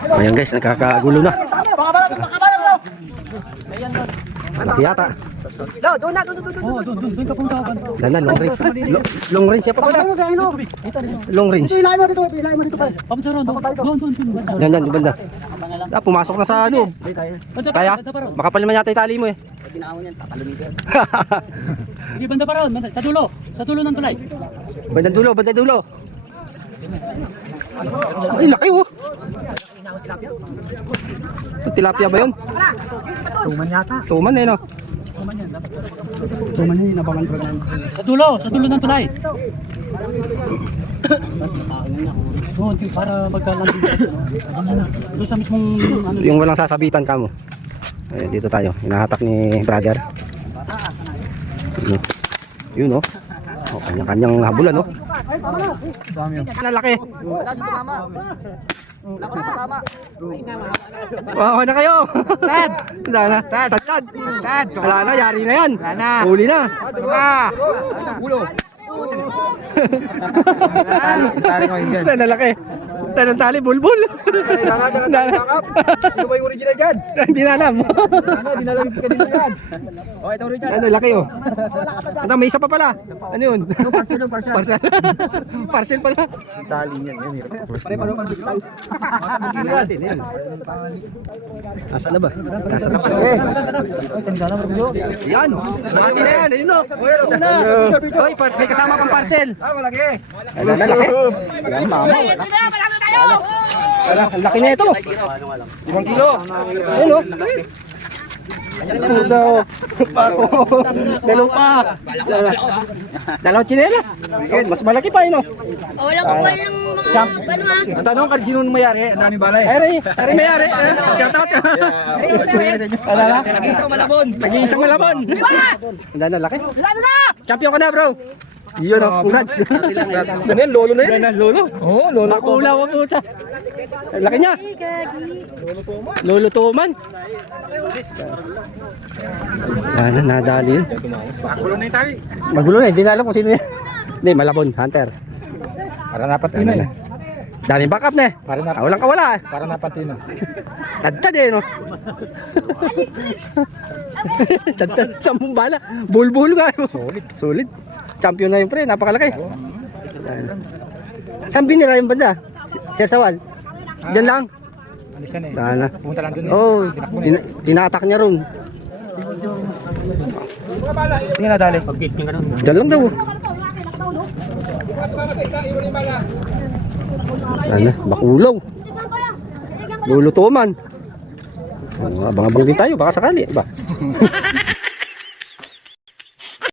Ayan guys, nagkakagulo na. Malaki yata. Doon ka punta. Sana, long range. Long range siya pa pala. Long range. Ilahin mo dito pa. Yan, di banda. Pumasok na sa loob. Kaya, makapal naman yata yung tali mo eh. Pinahon yan, tatalon dito. Hindi, banda pa ron. Sa dulo. Sa dulo ng tulay. Bandang dulo. Ay, laki oh. Tilapia ba yun? Tuman yata. Tuman eh no. Tuman yan, nabangan ko lang. Sa dulo ng tulay. Para magkalanding. Doon sa mismong ano. Yung walang sasabitan ka mo. Eh, dito tayo. Hinahatak ni brother. Yun oh. Oh, kanya-kanyang habulan oh. Ang laki. Wow, na kayo. Tad. Wala na, yari na yan. Huli na. Ulo. Tan laki. Tan tali bulbul. Sino ba yung original dyan? Hindi na alam. Hindi na alam yung kanina yan. Oh, ito original. Ano laki oh. Ito may isa pa pala. Ano yun? Parcel. Parcel pala. Tali niyan. Pare-pare pang bisal. Nasa na ba? Nasa na pa. Yan. Mati na yan. Ayun oh. Hoy, may kasama pang parcel. Malaki. Ano laki? Yan mama. Ang laki na ito. 5 kilo. Ayun oh. Puta oh. Dalawang pa. Dalawang tsinelas. Mas malaki pa yun oh. Wala ko ba yung mga ano ha? Ang tanong kan sino mayari? Ang dami balay. Ari mayari. Shout out. Ano na? Nag-iisang malabon. Ang dami na laki. Champion ka na bro. Yun oh. Congrats. Ano yan? Lolo na yan. Lolo. Oo, lolo. Makulaw ang puta. Laki niya. Lolo Tuman. Ano, nadali yun. Magulo na yung tali. Magulo na, hindi na alam kung sino yan. Hindi, malabon, hunter. Para napatino eh. Daming backup na eh. Walang kawala eh. Para napatino. Tadtad eh, no? Tadtad sa mumbala. Bulbul nga. Solid. Champion na yun pre, napakalaki. Saan binira yung banda? Sir Sawal? Diyan lang? Ano siya eh? Daan na. Pumunta lang dun eh. Oo, tinatak niya ron. Sige na dali. Pag-gate ka nun. Diyan lang daw. Sana, bakulaw. Lulutuman. Abang-abang din tayo, baka sakali. Ba?